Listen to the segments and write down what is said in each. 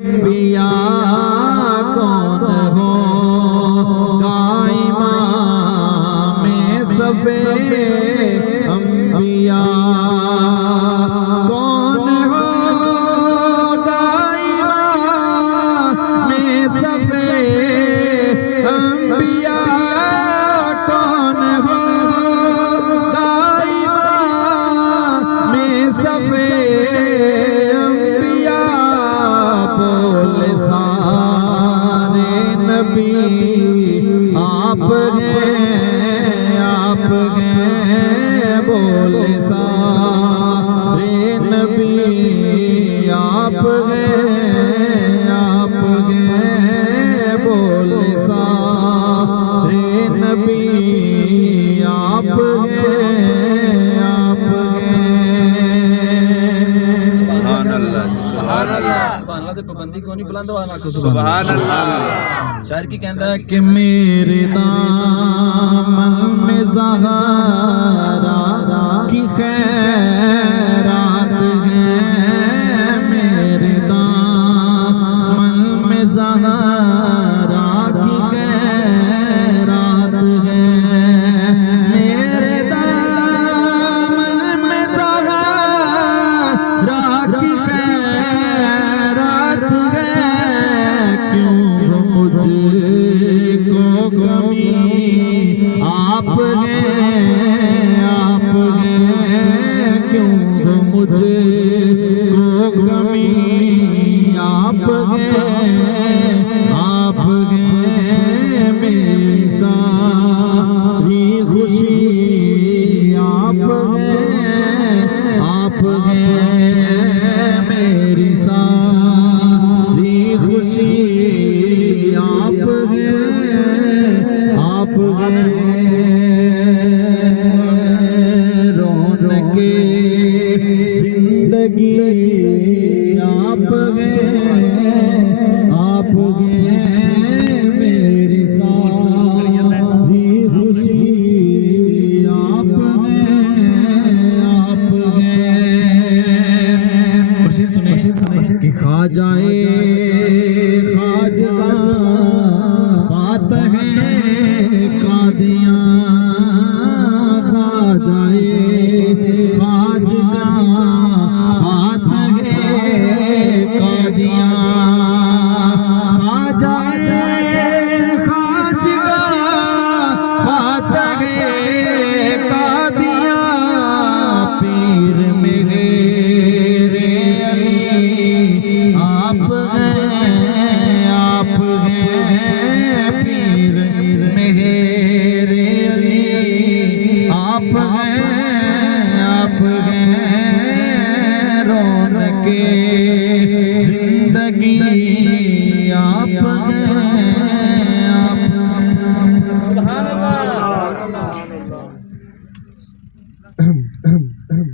انبیاء کون ہوگا امام صف انبیاء کون ہوگا امام صف انبیاء کون ہوگا امام صف آپ ہیں بولے سارے نبی آپ ہیں بولے سارے نبی آپ ہیں سبحان اللہ سبحان اللہ سبحان اللہ تے پابندی کیوں نہیں بلند ہوا نا سبحان اللہ شاعر کی کہندا ہے کہ میرے دامن میں زہرا کی خیرات ہیں میرے دامن میں زہرا کی خیرات ہیں میرے دامن میں زہرا کی خیرات ہیں کیوں آپ ہیں کیوں مجھے کو کمی آپ ہیں میری ساری خوشی آپ ہیں میری ساری خوشی آپ ہیں رونق زندگی آپ ہیں میری ساری خوشی آپ ہیں سنیں کہ خواجائے خواجہ فاتح قادیاں خواجائے خواجہ فاتح قادیاں خواجائے خواجہ فاتح قادیاں پیر میرے علی آپ ہیں پیر میرے علی آپ ہیں رونق زندگی آپ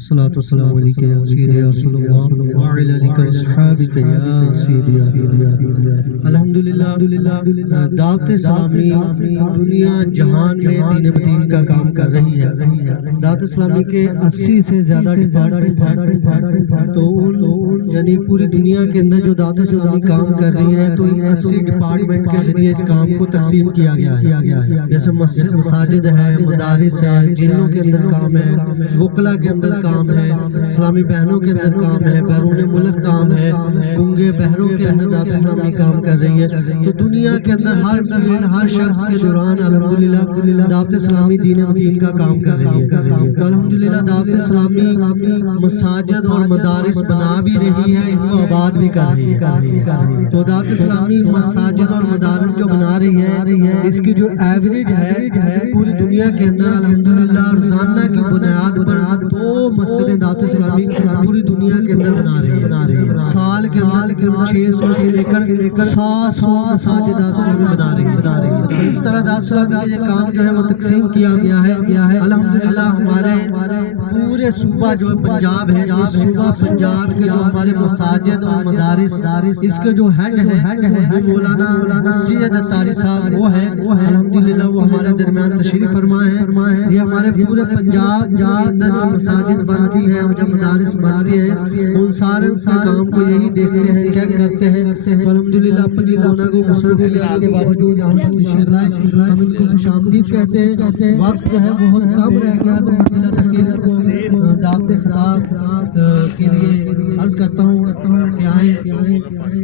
صلاۃ والسلام علیک یا سیدی یا رسول اللہ وعلی آلک واصحابک یا سیدی یا الحمدللہ دعوت اسلامی دنیا جہان میں دین مدین کا کام کر رہی ہے دعوت اسلامی کے 80 سے زیادہ ڈپارٹمنٹ ہیں تو یعنی پوری دنیا کے اندر جو دعوت اسلامی کام کر رہی ہے تو ان 80 ڈپارٹمنٹ کے ذریعے اس کام کو تقسیم کیا گیا ہے جیسے مساجد ہے مدارس ہے جیلوں کے اندر کام ہے وکلا کے اندر کام ہے اسلامی بہنوں کے اندر کام ہے بیرون ملک کام ہے گنگے بہروں کے اندر دعوت اسلامی کام کر رہی ہے تو دنیا کے اندر ہر شخص کے دوران الحمدللہ دعوت اسلامی دین مدین کا کام کر رہی ہے تو الحمدللہ دعوت اسلامی مساجد اور مدارس بنا بھی رہی ہے ان کو آباد بھی کر رہی ہے تو دعوت اسلامی مساجد اور مدارس جو بنا رہی ہے اس کی جو ایوریج ہے پوری دنیا کے اندر الحمدللہ روزانہ کی بنیاد پر 2 مسجدیں دعوت اسلامی پوری دنیا کے اندر بنا رہی ہے سال کے اندر 600 سے لے کر 700 مساجد دعوت اسلامی بنا رہی ہے اس طرح دعوت اسلامی کا یہ کام جو ہے وہ تقسیم کیا گیا ہے الحمدللہ ہمارے پورے صوبہ جو پنجاب ہے اس صوبہ پنجاب کے جو ہمارے مساجد اور مدارس اس کے جو ہیڈ ہے مولانا سید اتاری صاحب وہ ہے الحمدللہ وہ ہمارے درمیان تشریف فرما ہے یہ ہمارے پورے پنجاب کے اندر جو مساجد بنتی بنتی ہیں اور جب مدارس بنتی ہیں ان سارے کے کام کو یہی دیکھتے ہیں، چیک کرتے ہیں۔ تو الحمدللہ اپنی کونا کو مصروفیات کے باوجود یہاں تک تشریف لائے، ہم ان کو خوش آمدید کہتے ہیں۔ وقت جو ہے بہت کم رہ گیا تو وکیلہ تقریر کو دعوت خطاب کے لیے عرض کرتا ہوں کہ آئیں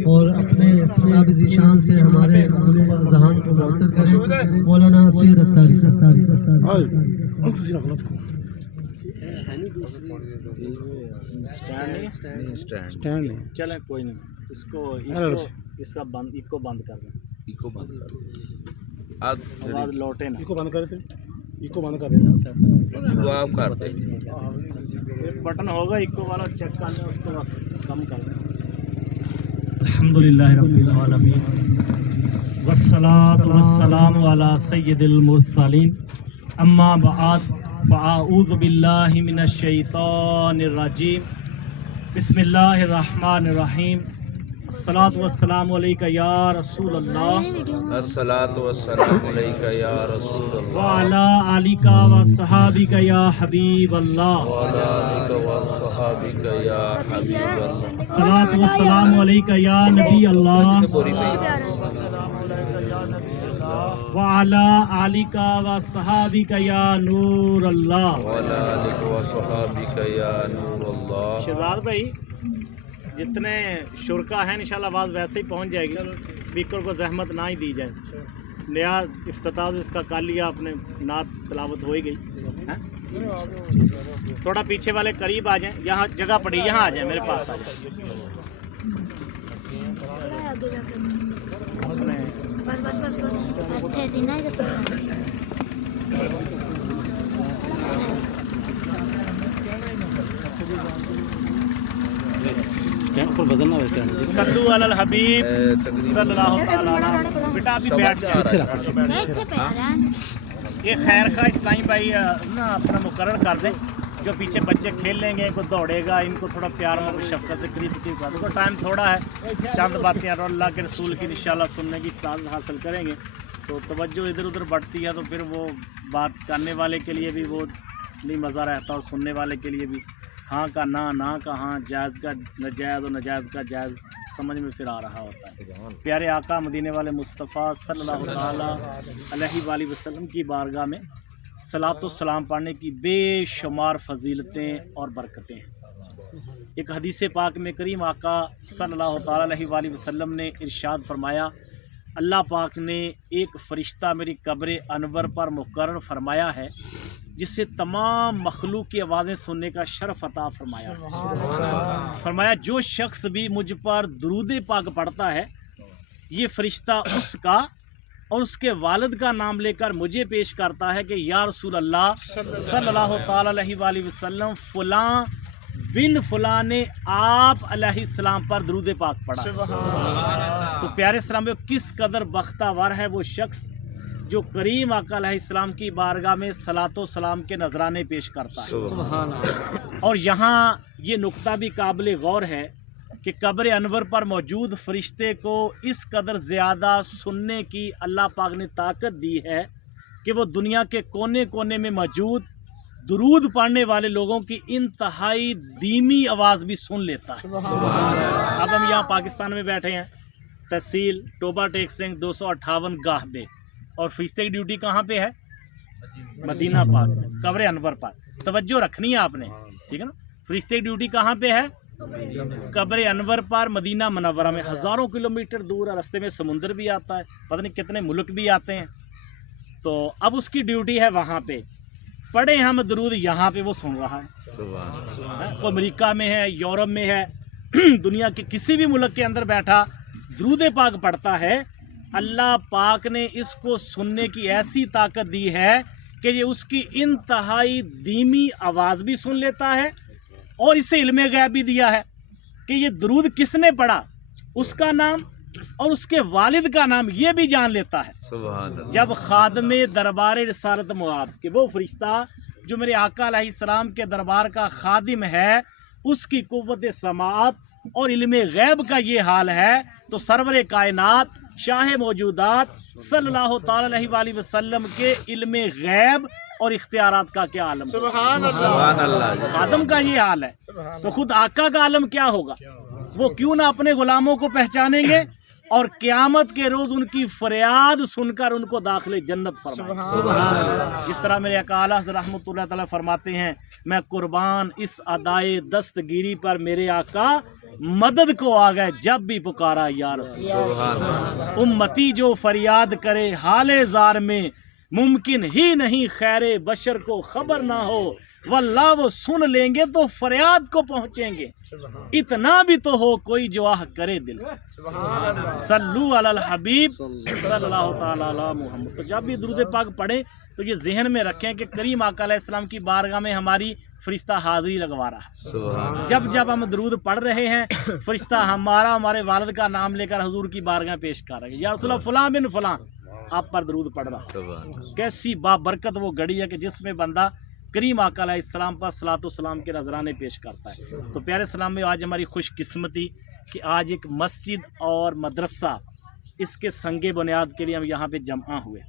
اور اپنے خطاب ذیشان سے ہمارے قلوب و ذہان کو معطر کریں۔ مولانا سید اتاری چلیں کوئی نہیں، اس کو اس کا بند ایک کو بند کر دیں، آواز لوٹے نا، ایک بند کر دیں، ایک بٹن ہوگا ایک کو والا چیک کرنا، اس کو بس کم کر دیں۔ الحمدللہ رب العالمین والصلاة والسلام علی سید المرسلین، اما بعد فاعوذ باللہ من الشیطان الرجیم، بسم اللہ الرحمن الرحیم، الصلاۃ والسلام علیک یا رسول اللہ، الصلاۃ والسلام علیک یا رسول اللہ، وعلی آلک و صحابک یا حبیب اللہ، وعلی آلک و صحابک یا حبیب اللہ، الصلاۃ والسلام علیک یا نبی اللہ، وعلی آلک و صحابک یا نور اللہ۔ وعلی آلک و صحابک یا نور اللہ۔ شہزاد بھائی جتنے شرکا ہیں انشاءاللہ آواز ویسے ہی پہنچ جائے گی، اسپیکر کو زحمت نہ ہی دی جائے۔ نیا افتتاح اس کا کر لیا آپ نے، نعت تلاوت ہو ہی گئی۔ تھوڑا پیچھے والے قریب آ جائیں، یہاں جگہ پڑی، یہاں آ جائیں، میرے پاس آ جائیں۔ اپنے صلو علی الحبیب صلی اللہ تعالی علیہ۔ بیٹا ابھی بیٹھ جائے، یہ خیر خواہ اسلامی بھائی نا اپنا مقرر کر دیں، جو پیچھے بچے کھیل لیں گے، کوئی دوڑے گا، ان کو تھوڑا پیار اور شفقت سے قریب کر دو۔ ٹائم تھوڑا ہے، چند باتیں اور اللہ کے رسول کی انشاءاللہ سننے کی سعادت حاصل کریں گے، تو توجہ ادھر ادھر بڑھتی ہے، تو پھر وہ بات کرنے والے کے لیے بھی وہ نہیں مزہ رہتا، اور سننے والے کے لیے بھی ہاں کا نہ کا ہاں، جائز کا ناجائز اور ناجائز کا جائز سمجھ میں پھر آ رہا ہوتا ہے۔ پیارے آقا مدینے والے مصطفیٰ صلی اللہ تعالیٰ علیہ وآلہ وسلم کی بارگاہ میں صلاۃ و سلام پڑھنے کی بے شمار فضیلتیں اور برکتیں ہیں۔ ایک حدیث پاک میں کریم آقا صلی اللہ تعالیٰ علیہ وآلہ وسلم نے ارشاد فرمایا، اللہ پاک نے ایک فرشتہ میری قبر انور پر مقرر فرمایا ہے، جسے تمام مخلوق کی آوازیں سننے کا شرف عطا فرمایا۔ فرمایا جو شخص بھی مجھ پر درود پاک پڑھتا ہے، یہ فرشتہ اس کا اور اس کے والد کا نام لے کر مجھے پیش کرتا ہے کہ یا رسول اللہ صلی اللہ تعالیٰ علیہ وآلہ وسلم، فلاں بن فلاں نے آپ علیہ السلام پر درود پاک پڑھا۔ تو پیارے اسلام میں کس قدر بختور ہے وہ شخص جو کریم آقا علیہ السلام کی بارگاہ میں صلاۃ و سلام کے نذرانے پیش کرتا ہے۔ اور یہاں یہ نقطہ بھی قابل غور ہے کہ قبر انور پر موجود فرشتے کو اس قدر زیادہ سننے کی اللہ پاک نے طاقت دی ہے کہ وہ دنیا کے کونے کونے میں موجود درود پڑھنے والے لوگوں کی انتہائی دھیمی آواز بھی سن لیتا ہے۔ اب ہم یہاں پاکستان میں بیٹھے ہیں، تحصیل ٹوبہ ٹیک سنگھ 258 گاہ بے، اور فرشتے کی ڈیوٹی کہاں پہ ہے؟ مدینہ پاک میں، قبر انور پر۔ توجہ رکھنی ہے آپ نے، ٹھیک ہے نا؟ فرشتے کی ڈیوٹی کہاں پہ ہے؟ قبر انور پر مدینہ منورہ میں، ہزاروں کلومیٹر دور ہے، رستے میں سمندر بھی آتا ہے، پتہ نہیں کتنے ملک بھی آتے ہیں، تو اب اس کی ڈیوٹی ہے وہاں پہ۔ پڑھے ہم درود، یہاں پہ وہ سن رہا ہے، کوئی امریکہ میں ہے، یورپ میں ہے، دنیا کے کسی بھی ملک کے اندر بیٹھا درود پاک پڑھتا ہے، اللہ پاک نے اس کو سننے کی ایسی طاقت دی ہے کہ یہ اس کی انتہائی دھیمی آواز بھی سن لیتا ہے، اور اسے علم غیب بھی دیا ہے کہ یہ درود کس نے پڑھا، اس کا نام اور اس کے والد کا نام یہ بھی جان لیتا ہے۔ سبحان اللہ۔ جب خادم دربار رسالت معاد کہ وہ فرشتہ جو میرے آقا علیہ السلام کے دربار کا خادم ہے، اس کی قوت سماعت اور علم غیب کا یہ حال ہے، تو سرور کائنات شاہ موجودات صلی اللہ تعالی علیہ وآلہ وسلم کے علم غیب اور اختیارات کا کیا عالم ہوگا؟ سبحان اللہ خادم کا یہ حال ہے تو خود آقا کا عالم کیا ہوگا؟ وہ کیوں نہ اپنے غلاموں کو پہچانیں گے اور قیامت کے روز ان کی فریاد سن کر ان کو داخل جنت فرمائیں۔ جس طرح میرے آقا اعلیٰ حضرت رحمۃ اللہ تعالیٰ فرماتے ہیں میں قربان اس ادائے دستگیری پر میرے آقا مدد کو آ گئے جب بھی پکارا یا رسول اللہ۔ امتی جو فریاد کرے حال زار میں ممکن ہی نہیں خیر بشر کو خبر نہ ہو، واللہ وہ سن لیں گے تو فریاد کو پہنچیں گے، اتنا بھی تو ہو کوئی جو آہ کرے دل سے۔ صلو علی الحبیب صلی اللہ تعالی علی محمد۔ تو جب بھی درود پاک پڑھیں تو یہ ذہن میں رکھیں کہ کریم آقا علیہ السلام کی بارگاہ میں ہماری فرشتہ حاضری لگوا رہا ہے۔ جب جب ہم درود پڑھ رہے ہیں فرشتہ ہمارے والد کا نام لے کر حضور کی بارگاہ پیش کر رہے ہیں، یا رسول اللہ فلاں بن فلاں آپ پر درود پڑھ رہا۔ کیسی بابرکت وہ گھڑی ہے کہ جس میں بندہ کریم آقا علیہ السلام پر صلاۃ و سلام کے نذرانے پیش کرتا ہے۔ تو پیارے سلام میں آج ہماری خوش قسمتی کہ آج ایک مسجد اور مدرسہ اس کے سنگ بنیاد کے لیے ہم یہاں پہ جمع ہوئے۔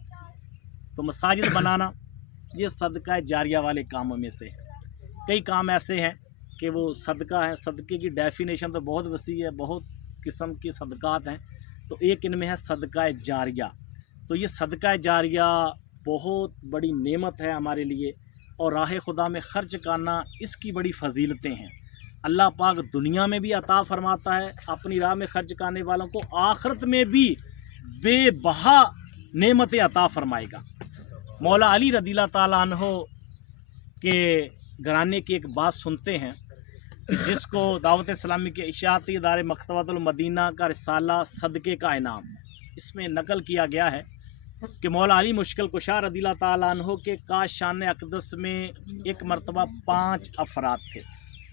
تو مساجد بنانا یہ صدقہ جاریہ والے کاموں میں سے ہے۔ کئی کام ایسے ہیں کہ وہ صدقہ ہے، صدقے کی ڈیفینیشن تو بہت وسیع ہے، بہت قسم کی صدقات ہیں، تو ایک ان میں ہے صدقہ جاریہ۔ تو یہ صدقہ جاریہ بہت بڑی نعمت ہے ہمارے لیے، اور راہ خدا میں خرچ کرنا اس کی بڑی فضیلتیں ہیں۔ اللہ پاک دنیا میں بھی عطا فرماتا ہے اپنی راہ میں خرچ کرنے والوں کو، آخرت میں بھی بے بہا نعمتیں عطا فرمائے گا۔ مولا علی رضی اللہ تعالیٰ عنہ کے گھرانے کی ایک بات سنتے ہیں جس کو دعوت اسلامی کے اشاعتی ادارے مکتبۃ المدینہ کا رسالہ صدقے کا انعام اس میں نقل کیا گیا ہے کہ مولا علی مشکل کشا رضی اللہ تعالیٰ عنہ کے کاشان اقدس میں ایک مرتبہ 5 افراد تھے۔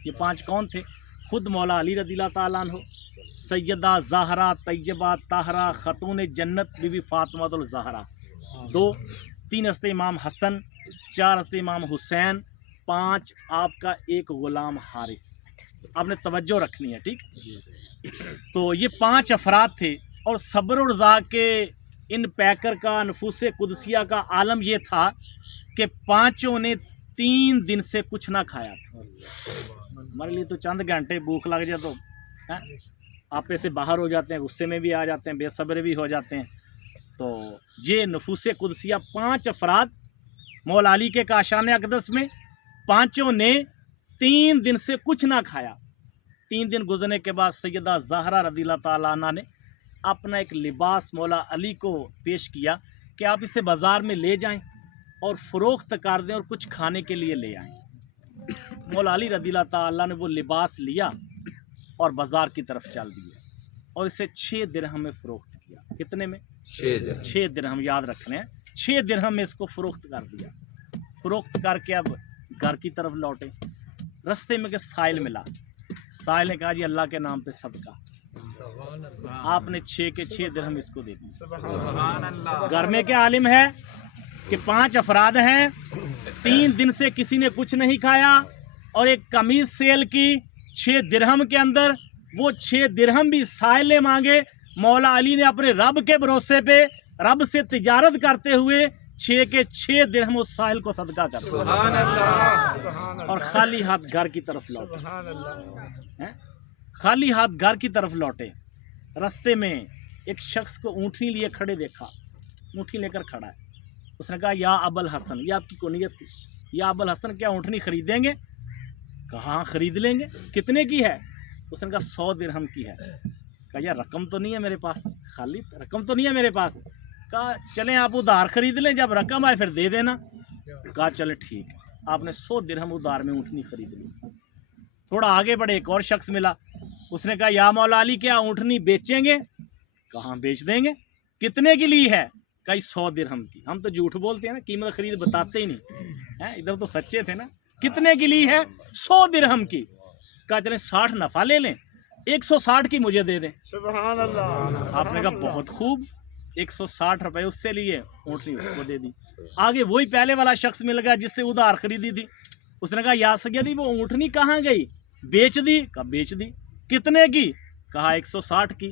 یہ 5 کون تھے؟ خود مولا علی رضی اللہ تعالیٰ عنہ، سیدہ زہرا طیبہ طاہرہ خاتون جنت بی بی فاطمہ الزہرا 2، 3 حضرت امام حسن، 4 حضرت امام حسین، 5 آپ کا ایک غلام حارث۔ آپ نے توجہ رکھنی ہے، ٹھیک؟ تو یہ 5 افراد تھے، اور صبر و رضا کے ان پیکر کا نفوس قدسیہ کا عالم یہ تھا کہ 5 نے 3 دن سے کچھ نہ کھایا تھا۔ ہمارے لیے تو چند گھنٹے بھوک لگ جائے تو آپے سے باہر ہو جاتے ہیں، غصے میں بھی آ جاتے ہیں، بے صبر بھی ہو جاتے ہیں۔ تو یہ نفوس قدسیہ 5 افراد مولا علی کے کاشان اقدس میں، 5 نے 3 دن سے کچھ نہ کھایا۔ 3 دن گزرنے کے بعد سیدہ زہرا رضی اللہ تعالیٰ عنہ نے اپنا ایک لباس مولا علی کو پیش کیا کہ آپ اسے بازار میں لے جائیں اور فروخت کر دیں اور کچھ کھانے کے لیے لے آئیں۔ مولا علی رضی اللہ تعالیٰ نے وہ لباس لیا اور بازار کی طرف چل دیا اور اسے 6 درہم میں فروخت کیا۔ کتنے میں؟ 6 درہم، یاد رکھنے ہیں، 6 درہم میں اس کو فروخت کر دیا۔ فروخت کر کے اب گھر کی طرف لوٹے، رستے میں کہ سائل ملا۔ سائل نے کہا جی اللہ کے نام پہ صدقہ۔ آپ نے 6 کے 6 درہم اس کو دے دی۔ گھر میں کیا عالم ہے کہ 5 افراد ہیں، 3 دن سے کسی نے کچھ نہیں کھایا، اور ایک قمیض سیل کی 6 درہم کے اندر، وہ 6 درہم بھی سائل نے مانگے۔ مولا علی نے اپنے رب کے بھروسے پہ رب سے تجارت کرتے ہوئے 6 کے 6 درہم اس سائل کو صدقہ کر دیا، اور خالی ہاتھ گھر کی طرف لوٹے۔ خالی ہاتھ گھر کی طرف لوٹے، رستے میں ایک شخص کو اونٹنی لیے کھڑے دیکھا، اونٹنی لے کر کھڑا ہے۔ اس نے کہا یا ابو الحسن، یہ آپ کی کنیت تھی، یا ابو الحسن کیا اونٹنی خریدیں گے؟ کہاں خرید لیں گے، کتنے کی ہے؟ اس نے کہا 100 درہم کی ہے۔ کہا یار رقم تو نہیں ہے میرے پاس، خالی رقم تو نہیں ہے میرے پاس۔ کہا چلیں آپ ادھار خرید لیں، جب رقم آئے پھر دے دینا۔ کہا چلے ٹھیک ہے۔ آپ نے 100 درہم ادھار میں اونٹنی خرید لی۔ تھوڑا آگے بڑھے، ایک اور شخص ملا، اس نے کہا یا مولا علی کیا اونٹنی بیچیں گے؟ کہاں بیچ دیں گے، کتنے کی لی ہے؟ کہا 100 درہم کی۔ ہم تو جھوٹ بولتے ہیں نا، قیمت خرید بتاتے ہی نہیں، ادھر تو سچے تھے نا۔ کتنے کی لی ہے؟ 100 درہم کی۔ کہا چلیں 60 نفع لے لیں، 160 کی مجھے دے دیں۔ سبحان اللہ۔ آپ نے کہا بہت خوب، 160 روپے اس سے لیے، اونٹنی اس کو دے دی۔ آگے وہی پہلے والا شخص مل گیا جس سے ادھار خریدی تھی۔ اس نے کہا یا سیدی وہ اونٹنی کہاں گئی؟ بیچ دی؟ کہا بیچ دی۔ کتنے کی؟ کہا 160 کی۔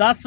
10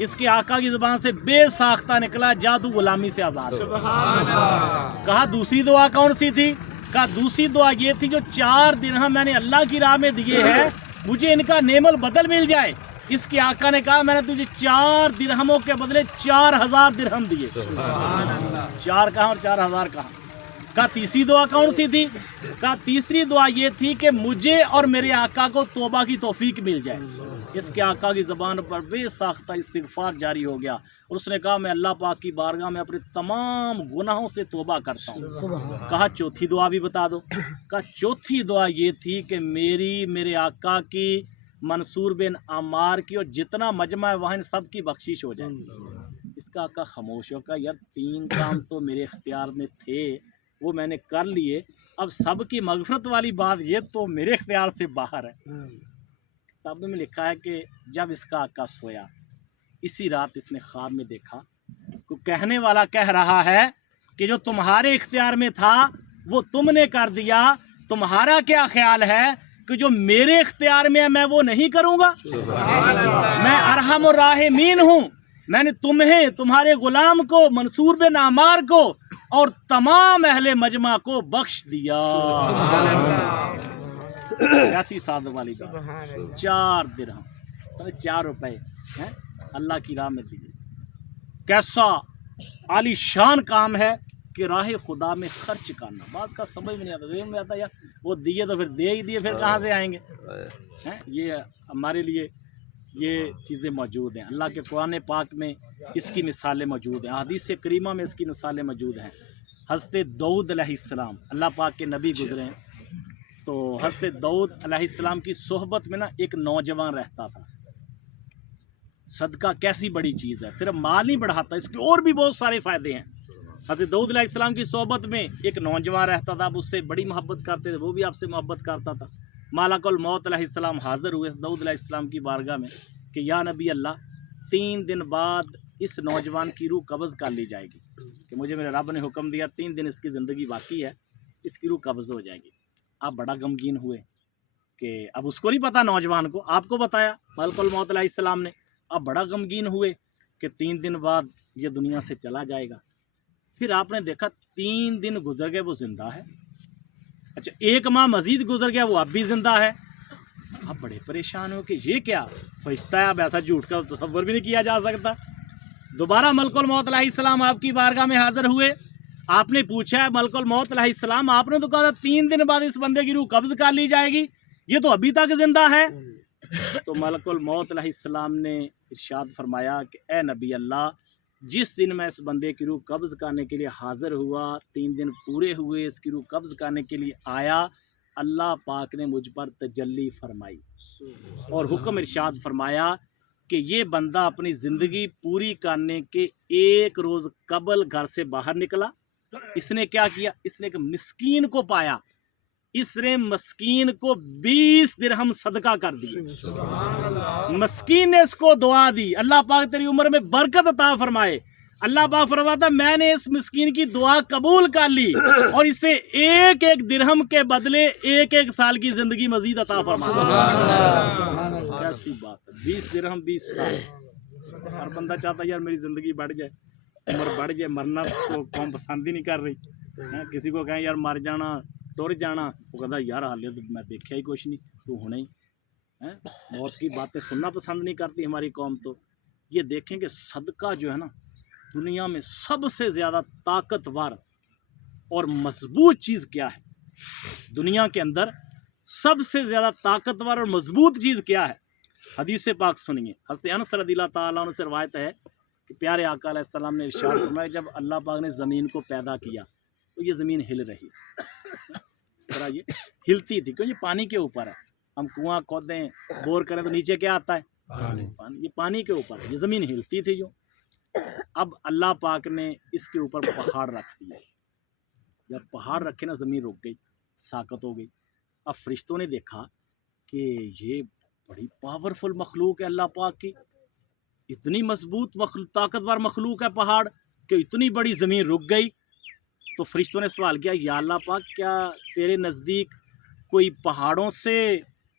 اس کے آقا کی زبان سے بے ساختہ نکلا، جا تو غلامی سے آزاد ہو۔ کہا دوسری دعا کون سی تھی؟ کہا دوسری دعا یہ تھی جو 4 درہم میں نے اللہ کی راہ میں دیے ہیں، مجھے ان کا نعم البدل مل جائے۔ اس کے آقا نے کہا میں نے تجھے 4 درہموں کے بدلے 4000 درہم دیے۔ 4 کہاں اور 4000 کہاں؟ کہا تیسری دعا کون سی تھی؟ کہا تیسری دعا یہ تھی کہ مجھے اور میرے آقا کو توبہ کی توفیق مل جائے۔ اس کے آقا کی زبان پر بے ساختہ استغفار جاری ہو گیا اور اس نے کہا میں اللہ پاک کی بارگاہ میں اپنے تمام گناہوں سے توبہ کرتا ہوں۔ کہا چوتھی دعا بھی بتا دو۔ کہا چوتھی دعا یہ تھی کہ میرے آقا کی، منصور بن عمار کی اور جتنا مجمع ہے وہاں ان سب کی بخشش ہو جائے۔ اس کا آقا خاموش ہو، کہا یار 3 کام تو میرے اختیار میں تھے، وہ میں نے کر لیے، اب سب کی مغفرت والی بات یہ تو میرے اختیار سے باہر ہے۔ کتاب میں لکھا ہے کہ جب اس کا آقا سویا، اسی رات اس نے خواب میں دیکھا کہ کہنے والا کہہ رہا ہے کہ جو تمہارے اختیار میں تھا وہ تم نے کر دیا، تمہارا کیا خیال ہے کہ جو میرے اختیار میں ہے میں وہ نہیں کروں گا؟ میں ارحم الراحمین ہوں، میں نے تمہیں، تمہارے غلام کو، منصور بن عمار کو اور تمام اہل مجمع کو بخش دیا۔ ایسی سعادت والی بات۔ 4 درہم 4 روپے ہیں اللہ کی راہ میں دیے۔ کیسا عالی شان کام ہے کہ راہ خدا میں خرچ کرنا۔ بعض کا سمجھ میں نہیں آتا، ذہن میں آتا ہے یار وہ دیے تو پھر دے ہی دیے، پھر کہاں سے آئیں گے؟ یہ ہمارے لیے یہ چیزیں موجود ہیں، اللہ کے قرآن پاک میں اس کی مثالیں موجود ہیں، حدیث کریمہ میں اس کی مثالیں موجود ہیں۔ حضرت داؤد علیہ السلام، اللہ پاک کے نبی گزرے ہیں، تو حضرت داؤد علیہ السلام کی صحبت میں نا ایک نوجوان رہتا تھا۔ صدقہ کیسی بڑی چیز ہے، صرف مال نہیں بڑھاتا، اس کے اور بھی بہت سارے فائدے ہیں۔ حضرت داؤد علیہ السلام کی صحبت میں ایک نوجوان رہتا تھا، آپ اس سے بڑی محبت کرتے تھے، وہ بھی آپ سے محبت کرتا تھا۔ ملک الموت علیہ السلام حاضر ہوئے داؤد علیہ السلام کی بارگاہ میں کہ یا نبی اللہ 3 دن بعد اس نوجوان کی روح قبض کر لی جائے گی، کہ مجھے میرے رب نے حکم دیا 3 دن اس کی زندگی باقی ہے، اس کی روح قبض ہو جائے گی۔ آپ بڑا غمگین ہوئے کہ اب اس کو نہیں پتا، نوجوان کو، آپ کو بتایا ملک الموت علیہ السلام نے، آپ بڑا غمگین ہوئے کہ 3 دن بعد یہ دنیا سے چلا جائے گا۔ پھر آپ نے دیکھا 3 دن گزر گئے وہ زندہ ہے، اچھا 1 ماہ مزید گزر گیا وہ اب بھی زندہ ہے۔ آپ بڑے پریشان ہو کہ یہ کیا فرشتہ ہے، اب ایسا جھوٹ کا تصور بھی نہیں کیا جا سکتا۔ دوبارہ ملک الموت علیہ السلام آپ کی بارگاہ میں حاضر ہوئے، آپ نے پوچھا ہے ملک الموت علیہ السلام آپ نے تو کہا تھا 3 دن بعد اس بندے کی روح قبض کر لی جائے گی، یہ تو ابھی تک زندہ ہے۔ تو ملک الموت علیہ السلام نے ارشاد فرمایا کہ اے نبی اللہ، جس دن میں اس بندے کی روح قبض کرنے کے لیے حاضر ہوا، 3 دن پورے ہوئے، اس کی روح قبض کرنے کے لیے آیا، اللہ پاک نے مجھ پر تجلی فرمائی اور حکم ارشاد فرمایا کہ یہ بندہ اپنی زندگی پوری کرنے کے 1 روز قبل گھر سے باہر نکلا۔ اس نے کیا کیا؟ اس نے ایک مسکین کو پایا، اس نے مسکین کو 20 درہم صدقہ کر دیے۔ مسکین نے اس کو دعا دی، اللہ پاک تیری عمر میں برکت عطا فرمائے۔ اللہ پاک فرماتا میں نے اس مسکین کی دعا قبول کر لی اور اسے 1 درہم کے بدلے 1 سال کی زندگی مزید عطا فرمایا۔ کیسی بات ہے، 20 درہم 20 سال۔ ہر بندہ چاہتا ہے یار میری زندگی بڑھ جائے، عمر بڑھ جائے، مرنا تو قوم پسند ہی نہیں کر رہی۔ کسی کو کہیں یار مر جانا، ٹر جانا، وہ کہتا یار حالیہ تو میں دیکھا ہی کچھ نہیں، تو ہونے ہی موت کی باتیں سننا پسند نہیں کرتی ہماری قوم۔ تو یہ دیکھیں کہ صدقہ جو ہے نا دنیا میں سب سے زیادہ طاقتور اور مضبوط چیز کیا ہے؟ دنیا کے اندر سب سے زیادہ طاقتور اور مضبوط چیز کیا ہے؟ حدیث پاک سنیے، حضرت انس رضی اللہ تعالیٰ عنہ سے روایت ہے کہ پیارے آقا علیہ السلام نے ارشاد فرمایا جب اللہ پاک نے زمین کو پیدا کیا تو یہ زمین ہل رہی، اس طرح یہ ہلتی تھی، کیوں یہ پانی کے اوپر ہے۔ ہم کنواں کھودیں، بور کریں تو نیچے کیا آتا ہے؟ پانی۔ یہ پانی کے اوپر ہے، یہ زمین ہلتی تھی جو۔ اب اللہ پاک نے اس کے اوپر پہاڑ رکھ دیے، جب پہاڑ رکھے نا زمین رک گئی، ساکت ہو گئی۔ اب فرشتوں نے دیکھا کہ یہ بڑی پاورفل مخلوق ہے اللہ پاک کی، اتنی مضبوط طاقتور مخلوق ہے پہاڑ کہ اتنی بڑی زمین رک گئی۔ تو فرشتوں نے سوال کیا یا اللہ پاک کیا تیرے نزدیک کوئی پہاڑوں سے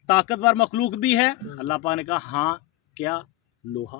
طاقتور مخلوق بھی ہے؟ اللہ پاک نے کہا ہاں، کیا؟ لوہا۔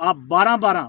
12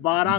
12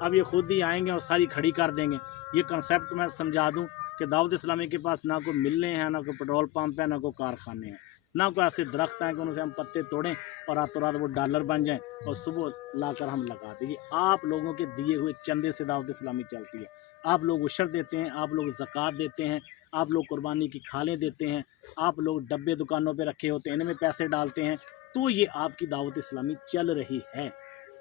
اب یہ خود ہی آئیں گے اور ساری کھڑی کر دیں گے. یہ کنسیپٹ میں سمجھا دوں کہ دعوت اسلامی کے پاس نہ کوئی ملنے ہیں، نہ کوئی پیٹرول پمپ ہے، نہ کوئی کارخانے ہیں، نہ کوئی ایسے درخت ہیں کہ ان سے ہم پتے توڑیں اور راتوں رات وہ ڈالر بن جائیں اور صبح لا کر ہم لگا دیں. یہ آپ لوگوں کے دیے ہوئے چندے سے دعوت اسلامی چلتی ہے. آپ لوگ عشر دیتے ہیں، آپ لوگ زکوٰۃ دیتے ہیں، آپ لوگ قربانی کی کھالیں دیتے ہیں، آپ لوگ ڈبے دکانوں پہ رکھے ہوتے ہیں، ان میں پیسے ڈالتے ہیں، تو یہ آپ کی دعوت اسلامی چل رہی ہے.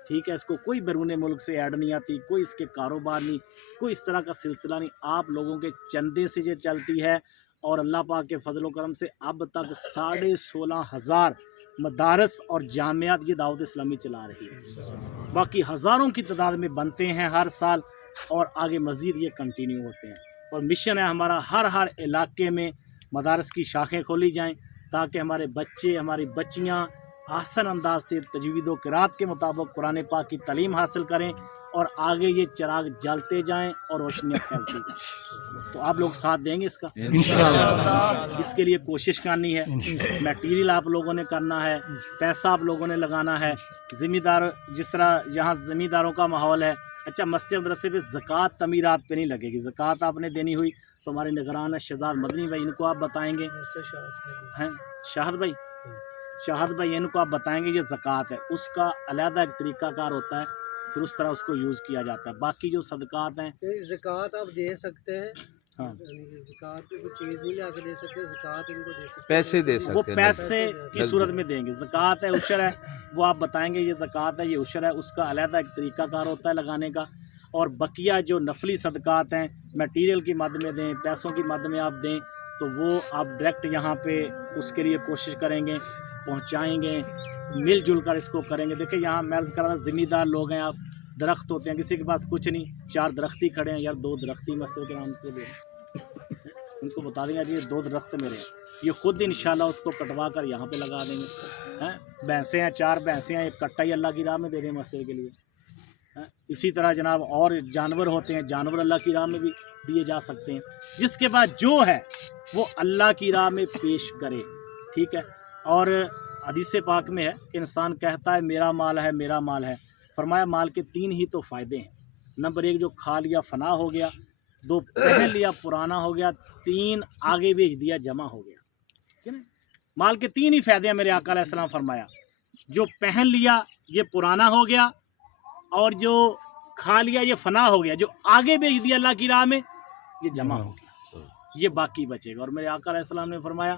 ٹھیک ہے، اس کو کوئی بیرون ملک سے ایڈ نہیں آتی، کوئی اس کے کاروبار نہیں، کوئی اس طرح کا سلسلہ نہیں. آپ لوگوں کے چندے سے یہ چلتی ہے. اور اللہ پاک کے فضل و کرم سے اب تک 16,500 مدارس اور جامعات یہ دعوت اسلامی چلا رہی ہے. باقی ہزاروں کی تعداد میں بنتے ہیں ہر سال اور آگے مزید یہ کنٹینیو ہوتے ہیں. اور مشن ہے ہمارا ہر علاقے میں مدارس کی شاخیں کھولی جائیں تاکہ ہمارے بچے، ہماری بچیاں آسان انداز سے تجوید و قرات کے مطابق قرآن پاک کی تعلیم حاصل کریں اور آگے یہ چراغ جلتے جائیں اور روشنیاں پھیلتی جائیں. تو آپ لوگ ساتھ دیں گے اس کا انشاءاللہ. اس کے لیے کوشش کرنی ہے، میٹیریل آپ لوگوں نے کرنا ہے، پیسہ آپ لوگوں نے لگانا ہے. ذمہ دار جس طرح یہاں ذمہ داروں کا ماحول ہے. اچھا، مسجد مدرسے پہ زکوٰۃ تعمیرات پہ نہیں لگے گی. زکوٰۃ آپ نے دینی ہوئی تو ہمارے نگران ہے شہزاد مدنی بھائی، ان کو آپ بتائیں گے ہیں شاہد بھائی ان کو آپ بتائیں گے یہ زکوٰۃ ہے، اس کا علیحدہ ایک طریقہ کار ہوتا ہے، پھر اس طرح اس کو یوز کیا جاتا ہے. باقی جو صدقات ہیں زکوٰۃ آپ دے سکتے ہیں، ہاں زکوٰۃ پہ کوئی چیز نہیں لا کے دے سکتے، زکوٰۃ ان کو دے سکتے ہیں، پیسے دے وہ سکتے ہیں. پیسے کی صورت میں دیں گے. زکوٰۃ ہے، عشر ہے، وہ آپ بتائیں گے یہ زکوٰۃ ہے، یہ عشر ہے، اس کا علیحدہ ایک طریقہ کار ہوتا ہے لگانے کا. اور بقیہ جو نفلی صدقات ہیں، میٹیریل کی مد میں دیں، پیسوں کی مد میں آپ دیں، تو وہ آپ ڈائریکٹ یہاں پہ اس کے لیے کوشش کریں گے، پہنچائیں گے، مل جل کر اس کو کریں گے. دیکھیں یہاں میں عرض کر رہا تھا ذمہ دار لوگ ہیں آپ. درخت ہوتے ہیں، کسی کے پاس کچھ نہیں، 4 درختی کھڑے ہیں، یار 2 درختی مسجد کے نام کے لیے ان کو بتا دیں گے یہ 2 درخت میرے ہیں، یہ خود انشاءاللہ اس کو کٹوا کر یہاں پہ لگا دیں گے. بھینسیں ہیں، 4 بھینسیں ہیں، ایک کٹا ہی اللہ کی راہ میں دے دیں مسجد کے لیے. اسی طرح جناب اور جانور ہوتے ہیں، جانور اللہ کی راہ میں بھی دیے جا سکتے ہیں. جس کے بعد جو ہے وہ اللہ کی راہ میں پیش کرے. ٹھیک ہے. اور حدیث پاک میں ہے کہ انسان کہتا ہے میرا مال ہے، میرا مال ہے. فرمایا مال کے 3 ہی تو فائدے ہیں. نمبر 1 جو کھا لیا فنا ہو گیا، 2 پہن لیا پرانا ہو گیا، 3 آگے بیچ دیا جمع ہو گیا. ٹھیک ہے نا. مال کے 3 ہی فائدے ہیں میرے آقا علیہ السلام فرمایا. جو پہن لیا یہ پرانا ہو گیا، اور جو کھا لیا یہ فنا ہو گیا، جو آگے بیچ دیا اللہ کی راہ میں یہ جمع ہو گیا، یہ باقی بچے گا. اور میرے آقا علیہ السلام نے فرمایا،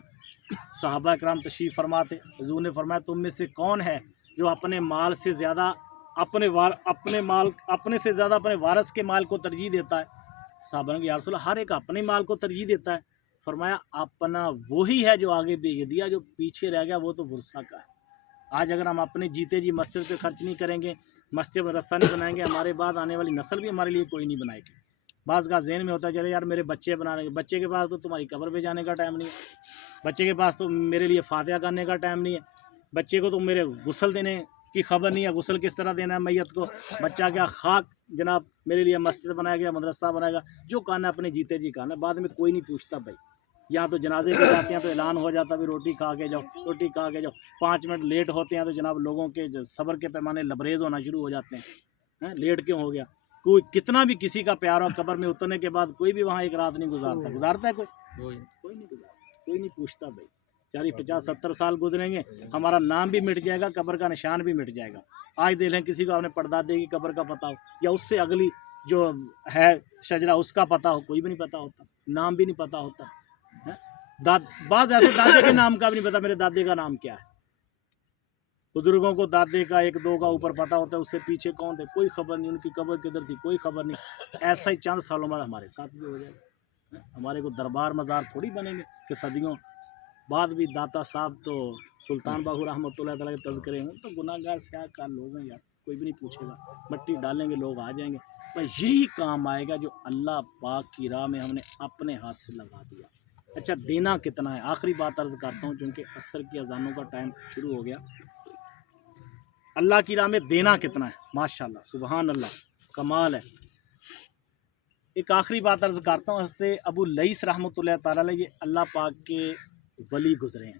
صحابہ کرام تشریف فرماتے، حضور نے فرمایا تم میں سے کون ہے جو اپنے مال سے زیادہ اپنے سے زیادہ اپنے وارث کے مال کو ترجیح دیتا ہے؟ صحابہ نے کہا یا رسول اللہ ہر ایک اپنے مال کو ترجیح دیتا ہے. فرمایا اپنا وہی ہے جو آگے بیچ دیا، جو پیچھے رہ گیا وہ تو ورثہ کا ہے. آج اگر ہم اپنے جیتے جی مسجد پہ خرچ نہیں کریں گے، مسجد میں رستہ نہیں بنائیں گے، ہمارے بعد آنے والی نسل بھی ہمارے لیے کوئی نہیں بنائے گی. بعض کا ذہن میں ہوتا ہے چلے یار میرے بچے بنا رہے ہیں، بچے کے پاس تو تمہاری قبر پہ جانے کا ٹائم نہیں ہے، بچے کے پاس تو میرے لیے فاتحہ کرنے کا ٹائم نہیں ہے، بچے کو تو میرے غسل دینے کی خبر نہیں ہے، غسل کس طرح دینا ہے میت کو. بچہ کیا خاک جناب میرے لیے مسجد بنایا گیا، مدرسہ بنائے گا، جو کہنا ہے اپنے جیتے جی کہنا ہے، بعد میں کوئی نہیں پوچھتا. بھائی یہاں تو جنازے پہ جاتے ہیں تو اعلان ہو جاتا ہے روٹی کھا کے جاؤ، روٹی کھا کے جاؤ. 5 منٹ لیٹ ہوتے ہیں تو جناب لوگوں کے صبر کے پیمانے لبریز ہونا شروع ہو جاتے ہیں. لیٹ کیوں ہو گیا؟ کوئی کتنا بھی کسی کا پیارا قبر میں اترنے کے بعد کوئی بھی وہاں ایک رات نہیں گزارتا ہے کوئی نہیں گزارتا، کوئی نہیں پوچھتا. بھائی 40 50 70 سال گزریں گے، ہمارا نام بھی مٹ جائے گا، قبر کا نشان بھی مٹ جائے گا. آج دیکھ لیں کسی کو اپنے پردادے کی قبر کا پتہ ہو یا اس سے اگلی جو ہے شجرہ اس کا پتہ ہو، کوئی بھی نہیں پتہ ہوتا، نام بھی نہیں پتہ ہوتا. بعض ایسے دادے کے نام کا بھی نہیں پتا میرے دادے کا نام کیا ہے. بزرگوں کو دادے کا 1 2 کا اوپر پتہ ہوتا ہے، اس سے پیچھے کون تھے کوئی خبر نہیں، ان کی قبر کدھر تھی کوئی خبر نہیں. ایسا ہی چند سالوں بعد ہمارے ساتھ بھی ہو جائے گا. ہمارے کو دربار مزار تھوڑی بنیں گے کہ صدیوں بعد بھی داتا صاحب تو سلطان باہو رحمۃ اللہ تعالیٰ کے تذکرے ہیں، تو گناہ گار سیاہ کار لوگ ہیں یار، کوئی بھی نہیں پوچھے گا. مٹی ڈالیں گے لوگ آ جائیں گے. بس یہی کام آئے گا جو اللہ پاک کی راہ میں ہم نے اپنے ہاتھ سے لگا دیا. اچھا دینا کتنا ہے؟ آخری بات عرض کرتا ہوں چونکہ عصر کی اذانوں کا ٹائم شروع ہو گیا. اللہ کی راہ میں دینا کتنا ہے؟ ماشاءاللہ سبحان اللہ کمال ہے. ایک آخری بات عرض کرتا ہوں. حضرت ابو لیث رحمۃ اللہ تعالیٰ علیہ یہ اللہ پاک کے ولی گزرے ہیں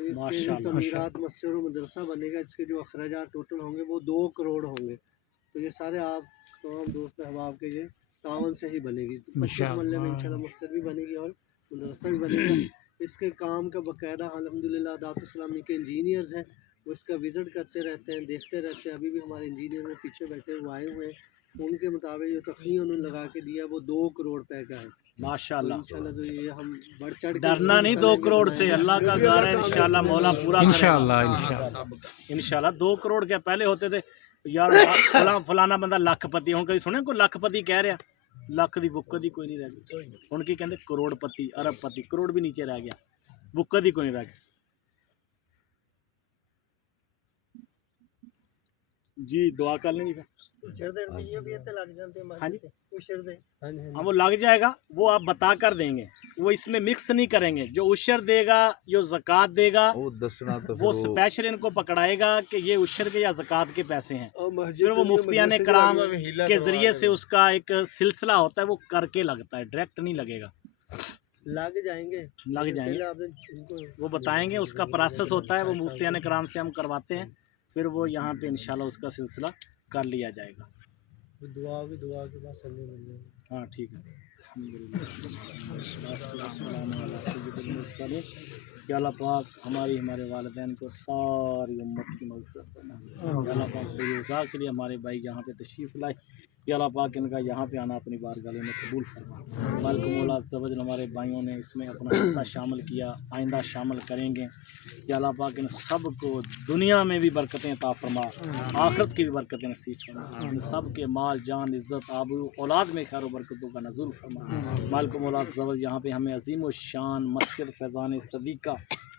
تو اس کے جو تعمیرات مسجد و مدرسہ بنے گا اس کے جو اخراجات ٹوٹل ہوں گے وہ 2 کروڑ ہوں گے. تو یہ سارے آپ تمام دوست احباب کے یہ تعاون سے ہی بنے گی. 25 محلے میں انشاءاللہ مسجد بھی بنے گی اور مدرسہ بھی بنے گا. اس کے کام کا باقاعدہ الحمدللہ دعوت اسلامی کے انجینئرز ہیں وہ اس کا وزٹ کرتے رہتے ہیں, دیکھتے رہتے ہیں. ابھی بھی ہمارے انجینئر میں پیچھے بیٹھے ہوئے آئے ہوئے ہیں. ان کے مطابق جو تخمین انہوں نے لگا کے دیا وہ 2 کروڑ روپے کا ہے. ماشاءاللہ انشاءاللہ تو یہ ہم بڑھ چڑھ کے ڈرنا نہیں 2 کروڑ سے, اللہ کا گھر ہے انشاءاللہ مولا پورا انشاءاللہ انشاءاللہ. 2 کروڑ کیا پہلے ہوتے تھے یار فلانا بندہ لکھ پتی, ہوں کبھی سنیا کوئی لکھ پتی کہہ رہا, لکھ دی بکت ہی کوئی نہیں رہ گئی. ہن کی کہندے کروڑ پتی, ارب پتی, کروڑ بھی نیچے رہ گیا, بکت ہی کوئی نہیں رہ گیا. جی دعا کر لیں گے. ہاں جی ہاں وہ لگ جائے گا, وہ آپ بتا کر دیں گے, وہ اس میں مکس نہیں کریں گے. جو عشر دے گا, جو زکوٰۃ دے گا, وہ اسپیشل ان کو پکڑائے گا کہ یہ عشر کے یا زکوٰۃ کے پیسے ہیں. پھر وہ مفتیان کرام کے ذریعے سے اس کا ایک سلسلہ ہوتا ہے, وہ کر کے لگتا ہے, ڈائریکٹ نہیں لگے گا. لگ جائیں گے وہ بتائیں گے, اس کا پروسیس ہوتا ہے, وہ مفتیان کرام سے ہم کرواتے ہیں. پھر وہ یہاں پہ انشاءاللہ اس کا سلسلہ کر لیا جائے گا. دعا کے بعد سمجھ مل جائے گا. ہاں ٹھیک ہے. الحمدللہ. کہ اللہ پاک ہمارے والدین کو ساری امت کی مغفرت فرمائے. اللہ پاک بے رضا کے لیے ہمارے بھائی یہاں پہ تشریف لائے, کہ اللہ پاک ان کا یہاں پہ آنا اپنی بارگاہ میں قبول فرمائے. مالک مولا عز و جل ہمارے بھائیوں نے اس میں اپنا حصہ شامل کیا, آئندہ شامل کریں گے. کہ اللہ پاک ان سب کو دنیا میں بھی برکتیں عطا فرما, آخرت کی بھی برکتیں نصیب فرما. ان سب کے مال جان عزت آبرو اولاد میں خیر و برکتوں کا نزول فرما. مالک مولا عز و جل یہاں پہ ہمیں عظیم و شان مسجد فیضان صدیقہ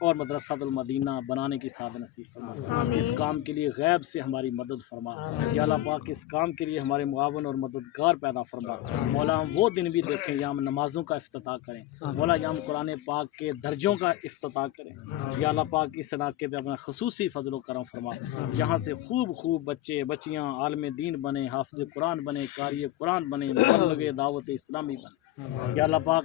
اور مدرسہ المدینہ بنانے کی سعادت نصیب فرما. اس کام کے لیے غیب سے ہماری مدد فرما. یا اللہ پاک اس کام کے لیے ہمارے معاون اور مددگار پیدا فرما. مولا ہم وہ دن بھی دیکھیں یا ہم نمازوں کا افتتاح کریں, مولا یا ہم قرآن پاک کے درجوں کا افتتاح کریں. یا اللہ پاک اس علاقے پہ اپنا خصوصی فضل و کرم فرما. یہاں سے خوب بچے بچیاں عالم دین بنے, حافظ قرآن بنے, قاری قرآن بنے, مبلغ دعوت اسلامی بنے. یا اللہ پاک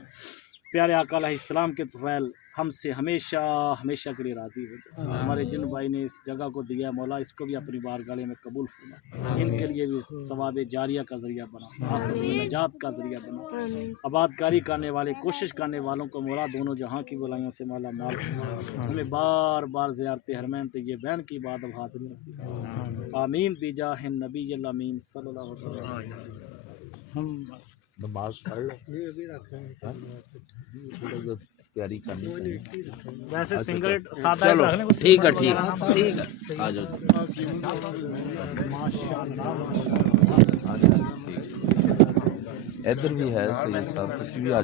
پیارے آقا علیہ السلام کے طفیل ہم سے ہمیشہ کے لیے راضی ہو. ہمارے جن بھائی نے اس جگہ کو دیا مولا, اس کو بھی اپنی بارگاہ میں قبول فرما. ان کے لیے بھی ثواب جاریہ کا ذریعہ بنا, آخرت میں نجات کا ذریعہ بنا. آباد کاری کرنے والے, کوشش کرنے والوں کو مولا دونوں جہاں کی بلائیوں سے مولا مال فرما. ہمیں بار زیارت حرمین طیبین کی بات اب حاضری نصیب فرما. آمین بجاہ النبی الامین صلی اللہ علیہ وسلم. نماز پڑھ لیں. یہ ابھی رکھا ہے تیاری کرنی ویسے سنگریٹ سادہ رکھ لیں. ٹھیک ہے آ جاؤ. ادھر بھی ہے سید صاحب, کسی بھی